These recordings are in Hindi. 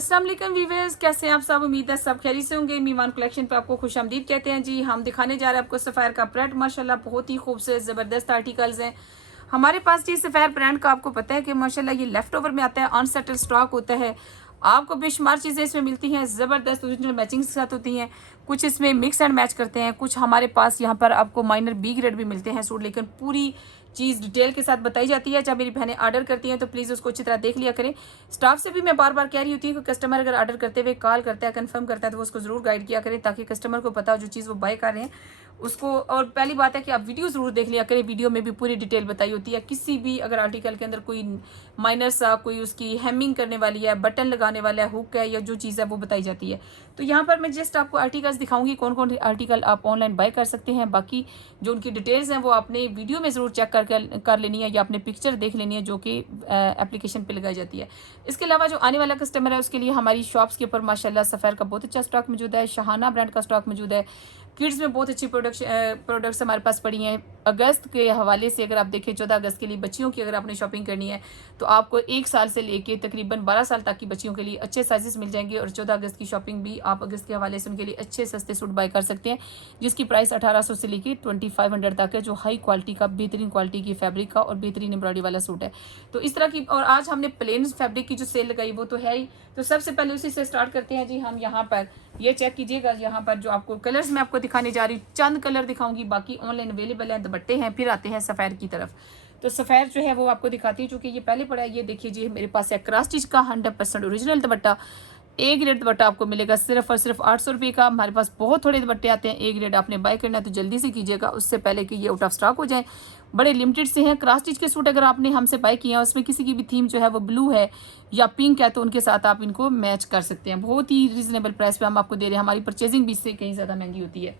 अस्सलाम वालेकुम वीवर्स, कैसे हैं आप सब। उम्मीद है सब खैरियत से होंगे। मीवान कलेक्शन पे आपको खुशामदीद कहते हैं जी। हम दिखाने जा रहे हैं आपको सफ़ायर का प्रिंट, माशाल्लाह बहुत ही खूबसूरत ज़बरदस्त आर्टिकल्स हैं हमारे पास जी। सफ़ायर ब्रांड का आपको पता है कि माशाल्लाह ये लेफ्ट ओवर में आता है, अनसेटल स्टॉक होता है। आपको बेशुमार चीज़ें इसमें मिलती हैं, ज़बरदस्त ओरिजिनल मैचिंग के साथ होती हैं। कुछ इसमें मिक्स एंड मैच करते हैं, कुछ हमारे पास यहाँ पर आपको माइनर बी ग्रेड भी मिलते हैं सूट, लेकिन पूरी चीज़ डिटेल के साथ बताई जाती है। जब मेरी बहनें ऑर्डर करती हैं तो प्लीज़ उसको अच्छी तरह देख लिया करें। स्टाफ से भी मैं बार बार कह रही होती हूँ कि कस्टमर अगर ऑर्डर करते हुए कॉल करता है, कंफर्म करता है, तो वो उसको ज़रूर गाइड किया करें ताकि कस्टमर को पता हो जो चीज़ वो बाय कर रहे हैं उसको। और पहली बात है कि आप वीडियो ज़रूर देख लिया करें, वीडियो में भी पूरी डिटेल बताई होती है। किसी भी अगर आर्टिकल के अंदर कोई माइनर सा कोई उसकी हेमिंग करने वाली है, बटन लगाने वाला है, हुक है, या जो चीज़ है वो बताई जाती है। तो यहाँ पर मैं जस्ट आपको आर्टिकल्स दिखाऊंगी कौन कौन आर्टिकल आप ऑनलाइन बाय कर सकते हैं। बाकी जो उनकी डिटेल्स हैं वो आपने वीडियो में ज़रूर चेक कर लेनी है, या आपने पिक्चर देख लेनी है जो कि एप्लीकेशन पे लगाई जाती है। इसके अलावा जो आने वाला कस्टमर है उसके लिए हमारी शॉप्स के ऊपर माशाल्लाह सफ़ायर का बहुत अच्छा स्टॉक मौजूद है। शहाना ब्रांड का स्टॉक मौजूद है। किड्स में बहुत अच्छी प्रोडक्ट्स हमारे पास पड़ी हैं। अगस्त के हवाले से अगर आप देखें, 14 अगस्त के लिए बच्चियों की अगर आपने शॉपिंग करनी है तो आपको 1 साल से लेके तकरीबन 12 साल तक की बच्चियों के लिए अच्छे साइजेस मिल जाएंगे। और 14 अगस्त की शॉपिंग भी आप अगस्त के हवाले से उनके लिए अच्छे सस्ते सूट बाय कर सकते हैं, जिसकी प्राइस 1800 से लेके 2500 तक है, जो हाई क्वालिटी का बेहतरीन क्वालिटी की फैब्रिक का और बेहतरीन एम्ब्रॉयडरी वाला सूट है। तो इस तरह की, और आज हमने प्लेन फैब्रिक की जो सेल लगाई वो तो है ही। तो सबसे पहले उसी से स्टार्ट करते हैं जी। हम यहाँ पर ये चेक कीजिएगा, यहाँ पर जो आपको कलर्स मैं आपको दिखाने जा रही हूँ, चंद कलर दिखाऊंगी, बाकी ऑनलाइन अवेलेबल है। दुपट्टे हैं, फिर आते हैं सफ़ायर की तरफ। तो सफ़ायर जो है वो आपको दिखाती है, चूँकि ये पहले पड़ा है। ये देखिए जी, मेरे पास है क्रॉस स्टिच का 100% ओरिजिनल दुपट्टा। ए ग्रेड दुपट्टा आपको मिलेगा सिर्फ और सिर्फ 800 रुपये का। हमारे पास बहुत थोड़े दुपट्टे आते हैं। ए ग्रेड आपने बाय करना है तो जल्दी से कीजिएगा, उससे पहले कि ये आउट ऑफ स्टॉक हो जाए। बड़े लिमिटेड से हैं क्रॉस स्टिच के सूट। अगर आपने हमसे बाय किए हैं, उसमें किसी की भी थीम जो है वो ब्लू है या पिंक है, तो उनके साथ आप इनको मैच कर सकते हैं। बहुत ही रीजनेबल प्राइस पे हम आपको दे रहे हैं। हमारी परचेजिंग भी इससे कहीं ज़्यादा महंगी होती है।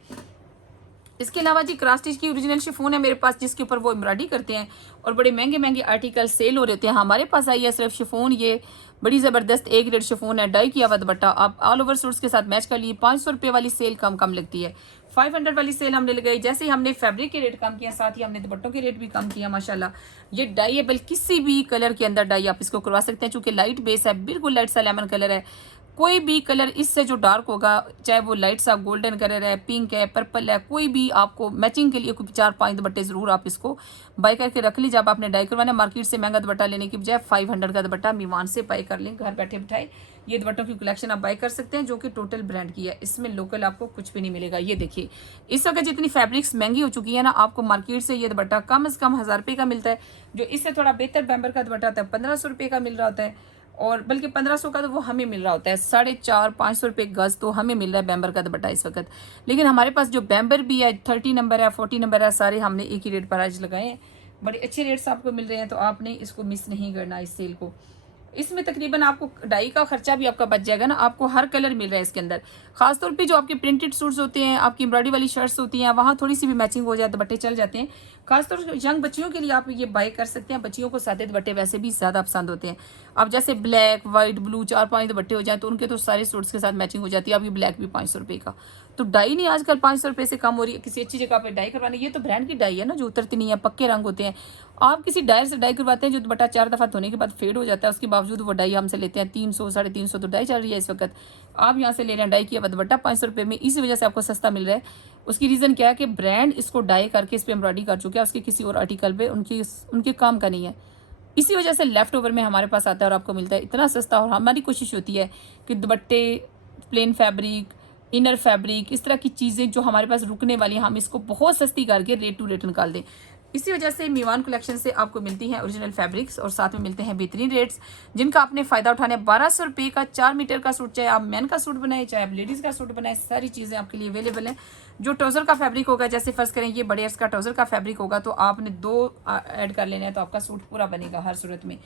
इसके अलावा जी क्रॉस स्टिच की ओरिजिनल शिफॉन है मेरे पास, जिसके ऊपर वो एम्ब्रॉयडरी करते हैं और बड़े महंगे महंगे आर्टिकल सेल हो रहे हैं। हमारे पास आई है सिर्फ शिफॉन। ये बड़ी ज़बरदस्त ए ग्रेड शिफॉन है, डाई किया हुआ दुपट्टा। आप ऑल ओवर सूट्स के साथ मैच कर लिए। 500 रुपये वाली सेल कम लगती है, 500 वाली सेल हमने लगाई। जैसे ही हमने फैब्रिक के रेट कम किया, साथ ही हमने दुपट्टों के रेट भी कम किया। माशाल्लाह ये डाइएबल, किसी भी कलर के अंदर डाई आप इसको करवा सकते हैं। चूँकि लाइट बेस है, बिल्कुल लाइट सा लेमन कलर है। कोई भी कलर इससे जो डार्क होगा, चाहे वो लाइट सा गोल्डन कलर है, पिंक है, पर्पल है, कोई भी आपको मैचिंग के लिए कोई 4-5 दुपट्टे ज़रूर आप इसको बाय करके रख लीजिए। जब आपने डाई करवाना, मार्केट से महंगा दुपट्टा लेने की बजाय 500 का दुपट्टा मीवान से बाय कर लें घर बैठे बिठाए। ये दुपट्टों की कलेक्शन आप बाय कर सकते हैं, जो कि टोटल ब्रांड की है। इसमें लोकल आपको कुछ भी नहीं मिलेगा। ये देखिए, इस वक्त जितनी फैब्रिक्स महंगी हो चुकी है ना, आपको मार्केट से ये दुपट्टा कम से कम 1000 रुपये का मिलता है। जो इससे थोड़ा बेहतर बैम्बर का दुपट्टा होता है 1500 रुपये का मिल रहा होता है, और बल्कि 1500 का तो वो हमें मिल रहा होता है। 450-500 रुपये गज तो हमें मिल रहा है बैम्बर का दुपट्टा इस वक्त। लेकिन हमारे पास जो बैम्बर भी है, 30 नंबर है, 40 नंबर है, सारे हमने एक ही रेट पर आज लगाए हैं। बड़े अच्छे रेट्स आपको मिल रहे हैं, तो आपने इसको मिस नहीं करना इस सेल को। इसमें तकरीबन आपको डाई का खर्चा भी आपका बच जाएगा ना। आपको हर कलर मिल रहा है इसके अंदर। खासतौर पे जो आपके प्रिंटेड सूट्स होते हैं, आपकी एम्ब्रॉयडरी वाली शर्ट्स होती हैं, वहाँ थोड़ी सी भी मैचिंग हो जाए दुपट्टे चल जाते हैं। खासतौर से यंग बच्चियों के लिए आप ये बाय कर सकते हैं। बच्चियों को सादे दुपट्टे वैसे भी ज़्यादा पसंद होते हैं। अब जैसे ब्लैक, वाइट, ब्लू 4-5 दुपट्टे हो जाए तो उनके तो सारे सूट्स के साथ मैचिंग हो जाती है। अब ये ब्लैक भी 500 रुपये का, तो डाई नहीं आजकल 500 रुपये से कम हो रही है। किसी अच्छी जगह पे डाई करवानी, ये तो ब्रांड की डाई है ना, जो उतरती नहीं है, पक्के रंग होते हैं। आप किसी डायर से डाई करवाते हैं जो दुपट्टा 4 दफ़ा धोने के बाद फेड हो जाता है, उसके बावजूद वो डाई हमसे लेते हैं 300-350। तो डाई चल रही है इस वक्त, आप यहाँ से ले रहे हैं डाई किया दुपट्टा 500 रुपये में। इसी वजह से आपको सस्ता मिल रहा है। उसकी रीज़न क्या है कि ब्रांड इसको डाई करके इस पर एम्ब्रॉयडरी कर चुका है, उसके किसी और आर्टिकल पे उनके काम का नहीं है। इसी वजह से लेफ्ट ओवर में हमारे पास आता है और आपको मिलता है इतना सस्ता। और हमारी कोशिश होती है कि दुपट्टे, प्लेन फैब्रिक, इनर फैब्रिक, इस तरह की चीज़ें जो हमारे पास रुकने वाली हैं, हम इसको बहुत सस्ती करके रेट टू रेट निकाल दें। इसी वजह से मीवान कलेक्शन से आपको मिलती हैं ओरिजिनल फैब्रिक्स, और साथ में मिलते हैं बेहतरीन रेट्स, जिनका आपने फ़ायदा उठाना है। 1200 रुपये का 4 मीटर का सूट, चाहे आप मैन का सूट बनाए, चाहे आप लेडीज़ का सूट बनाए, सारी चीज़ें आपके लिए अवेलेबल हैं। जो ट्राउज़र का फैब्रिक होगा, जैसे फ़र्ज़ करें ये बड़े अर्स का ट्राउज़र का फैब्रिक होगा, तो आपने 2 ऐड कर लेना है, तो आपका सूट पूरा बनेगा हर सूरत में।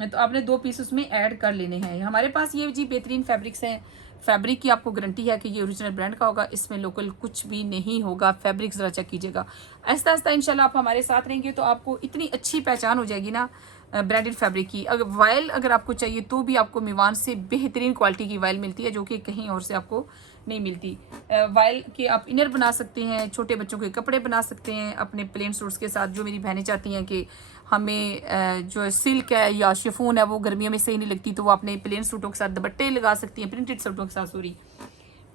तो आपने 2 पीस उसमें ऐड कर लेने हैं। हमारे पास ये जी बेहतरीन फैब्रिक्स हैं। फैब्रिक की आपको गारंटी है कि ये ओरिजिनल ब्रांड का होगा, इसमें लोकल कुछ भी नहीं होगा। फैब्रिक ज़रा चेक कीजिएगा। आहिस्ता आहिस्ता इंशाल्लाह आप हमारे साथ रहेंगे तो आपको इतनी अच्छी पहचान हो जाएगी ना ब्रांडेड फैब्रिक की। अगर आपको चाहिए तो भी आपको मीवान से बेहतरीन क्वालिटी की वायल मिलती है, जो कि कहीं और से आपको नहीं मिलती। वायल के आप इनर बना सकते हैं, छोटे बच्चों के कपड़े बना सकते हैं अपने प्लेन सूट्स के साथ। जो मेरी बहनें चाहती हैं कि हमें जो सिल्क है या शिफॉन है वो गर्मियों में सही नहीं लगती, तो वो अपने प्लेन सूटों के साथ दुपट्टे लगा सकती हैं, प्रिंटेड सूटों के साथ, सॉरी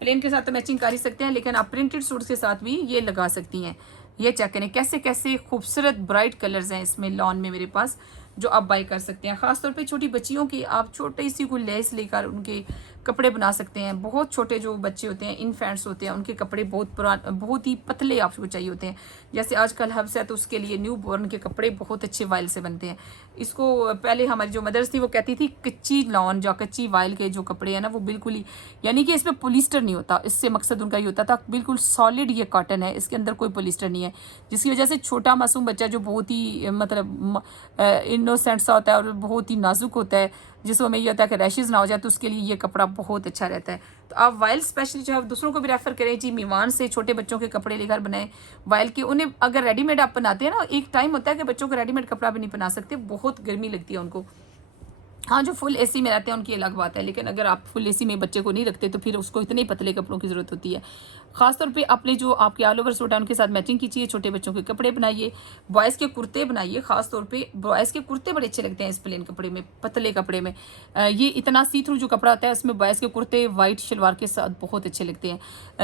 प्लेन के साथ तो मैचिंग कर ही सकते हैं, लेकिन आप प्रिंटेड सूट के साथ भी ये लगा सकती हैं। ये चेक करें कैसे कैसे खूबसूरत ब्राइट कलर्स हैं इसमें लॉन में मेरे पास, जो आप बाई कर सकते हैं। ख़ासतौर पे छोटी बच्चियों की आप छोटी सी कोई लेस लेकर उनके कपड़े बना सकते हैं। बहुत छोटे जो बच्चे होते हैं, इन्फेंट्स होते हैं, उनके कपड़े बहुत ही पतले आपको चाहिए होते हैं। जैसे आजकल हब्स है तो उसके लिए न्यू बॉर्न के कपड़े बहुत अच्छे वाइल से बनते हैं। इसको पहले हमारी जो मदर्स थी वो कहती थी कच्ची लॉन या कच्ची वाइल के जो कपड़े हैं ना वो बिल्कुल ही, यानी कि इसमें पॉलिस्टर नहीं होता, इससे मकसद उनका ये होता था बिल्कुल सॉलिड ये कॉटन है, इसके अंदर कोई पॉलिस्टर नहीं है, जिसकी वजह से छोटा मासूम बच्चा जो बहुत ही मतलब इनोसेंट सा होता है और बहुत ही नाजुक होता है, जिसको हमें ये होता है कि रैशेज़ ना हो जाए, तो उसके लिए ये कपड़ा बहुत अच्छा रहता है। तो आप वाइल स्पेशली जो है दूसरों को भी रेफ़र करें जी, मीवान से छोटे बच्चों के कपड़े लेकर बनाएं वाइल के। उन्हें अगर रेडीमेड आप बनाते हैं ना, एक टाइम होता है कि बच्चों को रेडीमेड कपड़ा भी नहीं बना सकते, बहुत गर्मी लगती है उनको। हाँ, जो फुल एसी में रहते हैं उनकी अलग बात है, लेकिन अगर आप फुल एसी में बच्चे को नहीं रखते तो फिर उसको इतने पतले कपड़ों की ज़रूरत होती है। ख़ासतौर पे अपने जो आपके ऑल ओवर सूट है उनके साथ मैचिंग कीजिए, छोटे बच्चों के कपड़े बनाइए, बॉयज़ के कुर्ते बनाइए। ख़ासतौर पे बॉयज़ के कुर्ते बड़े अच्छे लगते हैं इस प्लेन कपड़े में, पतले कपड़े में। ये इतना सी थ्रू जो कपड़ा होता है उसमें बॉयज़ के कुर्ते वाइट शलवार के साथ बहुत अच्छे लगते हैं।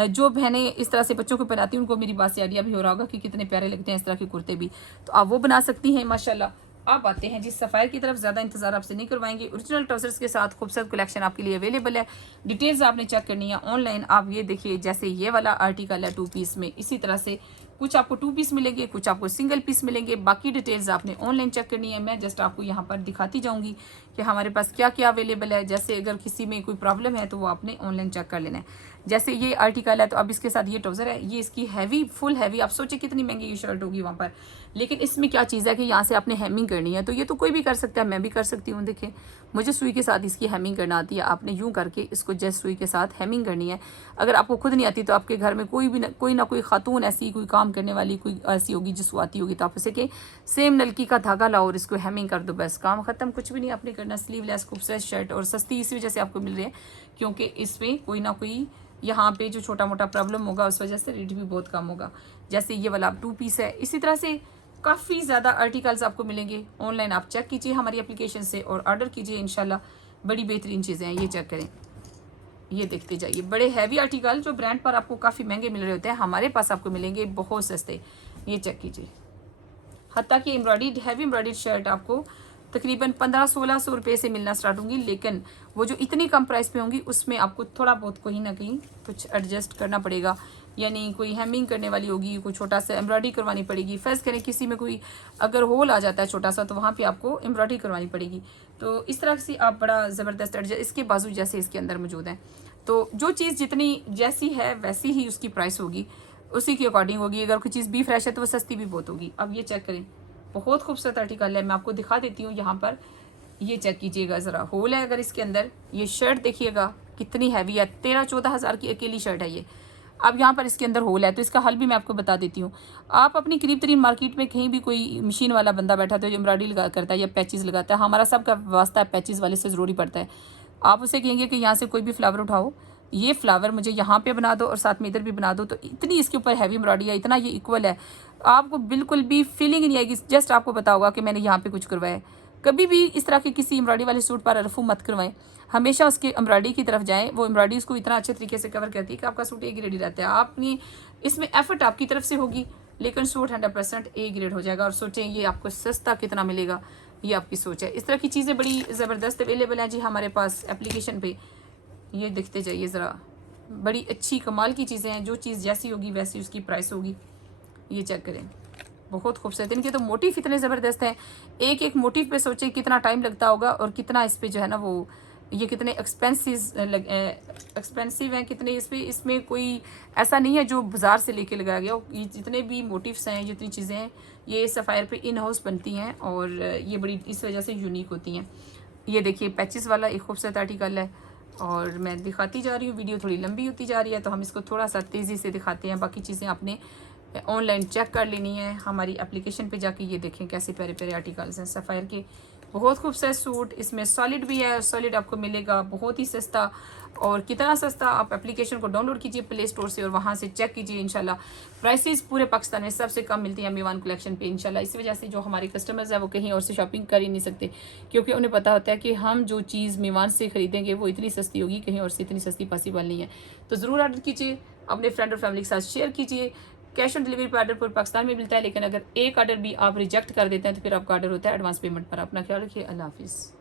जो बहनें इस तरह से बच्चों को पहनाती हैं उनको मेरी बात से आइडिया भी हो रहा होगा कि कितने प्यारे लगते हैं इस तरह के कुर्ते भी, तो आप वो बना सकती हैं माशाल्लाह। आप आते हैं जी सफ़ायर की तरफ, ज़्यादा इंतजार आपसे नहीं करवाएंगे। ओरिजिनल ट्राउजर्स के साथ खूबसूरत कलेक्शन आपके लिए अवेलेबल है। डिटेल्स आपने चेक करनी है ऑनलाइन। आप ये देखिए, जैसे ये वाला आर्टिकल है 2 पीस में, इसी तरह से कुछ आपको 2 पीस मिलेंगे, कुछ आपको सिंगल पीस मिलेंगे। बाकी डिटेल्स आपने ऑनलाइन चेक करनी है। मैं जस्ट आपको यहाँ पर दिखाती जाऊँगी कि हमारे पास क्या क्या अवेलेबल है। जैसे अगर किसी में कोई प्रॉब्लम है तो वो आपने ऑनलाइन चेक कर लेना है। जैसे ये आर्टिकल है तो अब इसके साथ ये ट्राउज़र है, ये इसकी हैवी, फुल हैवी, आप सोचिए कितनी महंगी ये शर्ट होगी वहाँ पर। लेकिन इसमें क्या चीज़ है कि यहाँ से आपने हेमिंग करनी है, तो ये तो कोई भी कर सकता है, मैं भी कर सकती हूँ। देखिए मुझे सुई के साथ इसकी हेमिंग करना आती है। आपने यूँ करके इसको जस्ट सुई के साथ हेमिंग करनी है। अगर आपको खुद नहीं आती तो आपके घर में कोई ना कोई खातून ऐसी, कोई काम करने वाली कोई ऐसी होगी जिसको आती होगी, तो आप उसे के सेम नलकी का धागा लाओ और इसको हेमिंग कर दो, बस काम ख़त्म। कुछ भी नहीं आपने करना। स्लीवलेस खूबसूरत शर्ट, और सस्ती इसी वजह से आपको मिल रही है क्योंकि इसमें कोई ना कोई यहाँ पे जो छोटा मोटा प्रॉब्लम होगा उस वजह से रेट भी बहुत कम होगा। जैसे ये वाला 2 पीस है, इसी तरह से काफ़ी ज़्यादा आर्टिकल्स आपको मिलेंगे। ऑनलाइन आप चेक कीजिए हमारी एप्लीकेशन से और ऑर्डर कीजिए, इंशाल्लाह बड़ी बेहतरीन चीज़ें हैं। ये चेक करें, ये देखते जाइए, बड़े हैवी आर्टिकल जो ब्रांड पर आपको काफ़ी महंगे मिल रहे होते हैं, हमारे पास आपको मिलेंगे बहुत सस्ते। ये चेक कीजिए, हत्ता कि एम्ब्रॉयडर्ड, हैवी एम्ब्रॉयडर्ड शर्ट आपको तकरीबन 1500-1600 रुपये से मिलना स्टार्ट होंगी। लेकिन वो जो इतनी कम प्राइस पे होंगी उसमें आपको थोड़ा बहुत कहीं ना कहीं कुछ एडजस्ट करना पड़ेगा। यानी कोई हेमिंग करने वाली होगी, कोई छोटा सा एम्ब्रॉयडरी करवानी पड़ेगी। फर्स्ट करें किसी में कोई अगर होल आ जाता है छोटा सा, तो वहाँ पे आपको एम्ब्रॉयडरी करवानी पड़ेगी। तो इस तरह से आप बड़ा ज़बरदस्त एडजस्ट, इसके बाजू जैसे इसके अंदर मौजूद हैं, तो जो चीज़ जितनी जैसी है वैसी ही उसकी प्राइस होगी, उसी के अकॉर्डिंग होगी। अगर कोई चीज़ भी फ्रेश है तो वो सस्ती भी बहुत होगी। अब ये चेक करें, बहुत खूबसूरत आर्टिकल है, मैं आपको दिखा देती हूँ यहाँ पर। ये चेक कीजिएगा ज़रा, होल है अगर इसके अंदर। ये शर्ट देखिएगा कितनी हैवी है, 13-14 हज़ार की अकेली शर्ट है ये। अब यहाँ पर इसके अंदर होल है, तो इसका हल भी मैं आपको बता देती हूँ। आप अपनी करीब तरीन मार्केट में कहीं भी कोई मशीन वाला बंदा बैठा था जो एम्ब्रॉयडरी लगा करता है या पैचेस लगाता है, हमारा सबका वास्ता है पैचेस वाले से ज़रूरी पड़ता है। आप उसे कहेंगे कि यहाँ से कोई भी फ्लावर उठाओ, ये फ्लावर मुझे यहाँ पे बना दो और साथ में इधर भी बना दो, तो इतनी इसके ऊपर हैवी एम्ब्रॉयडरी है, इतना ये इक्वल है, आपको बिल्कुल भी फीलिंग नहीं आएगी। जस्ट आपको पता होगा कि मैंने यहाँ पे कुछ करवाया है। कभी भी इस तरह के किसी एम्ब्रॉयडरी वाले सूट पर रफू मत करवाएं, हमेशा उसके एम्ब्रॉयडरी की तरफ जाएं। वो एम्ब्रॉयडरी उसको इतना अच्छे तरीके से कवर करती है कि आपका सूट ए ग्रेड ही रहता है। आपने इसमें एफर्ट आपकी तरफ से होगी, लेकिन सूट 100% ए ग्रेड हो जाएगा। और सोचें ये आपको सस्ता कितना मिलेगा, ये आपकी सोच है। इस तरह की चीज़ें बड़ी ज़बरदस्त अवेलेबल हैं जी हमारे पास एप्लीकेशन पे। ये देखते जाइए ज़रा, बड़ी अच्छी कमाल की चीज़ें हैं। जो चीज़ जैसी होगी वैसी उसकी प्राइस होगी। ये चेक करें, बहुत खूबसूरत। इनके तो मोटिव इतने ज़बरदस्त हैं, एक एक मोटिव पे सोचें कितना टाइम लगता होगा और कितना इस पे जो है ना वो, ये कितने एक्सपेंसिव हैं कितने इस पे। इसमें कोई ऐसा नहीं है जो बाज़ार से लेके लगाया गया। ये जितने भी मोटिव्स हैं, जितनी चीज़ें हैं, ये सफ़ायर पे इन हाउस बनती हैं और ये बड़ी इस वजह से यूनिक होती हैं। ये देखिए पैचेस वाला एक खूबसूरत आर्टिकल है और मैं दिखाती जा रही हूँ। वीडियो थोड़ी लंबी होती जा रही है तो हम इसको थोड़ा सा तेज़ी से दिखाते हैं। बाकी चीज़ें आपने ऑनलाइन चेक कर लेनी है हमारी एप्लीकेशन पे जाके। ये देखें कैसे प्यारे प्यारे आर्टिकल्स हैं सफ़ायर के, बहुत खूबसूरत सूट, इसमें सॉलिड भी है, सॉलिड आपको मिलेगा बहुत ही सस्ता। और कितना सस्ता, आप एप्लीकेशन को डाउनलोड कीजिए प्ले स्टोर से और वहाँ से चेक कीजिए। इंशाल्लाह प्राइसेस पूरे पाकिस्तान में सबसे कम मिलती है M1 कलेक्शन पे इंशाल्लाह। इस वजह से जो हमारे कस्टमर्स हैं वो कहीं और से शॉपिंग कर ही नहीं सकते, क्योंकि उन्हें पता होता है कि हम जो चीज़ M1 से खरीदेंगे वो इतनी सस्ती होगी, कहीं और से इतनी सस्ती पॉसिबल नहीं है। तो ज़रूर ऑर्डर कीजिए, अपने फ्रेंड और फैमिली के साथ शेयर कीजिए। कैश ऑन डिलीवरी पर ऑर्डर पूरे पाकिस्तान में मिलता है, लेकिन अगर एक ऑर्डर भी आप रिजेक्ट कर देते हैं तो फिर आपका ऑर्डर होता है एडवांस पेमेंट पर। अपना ख्याल रखिए, अल्लाह हाफिज़।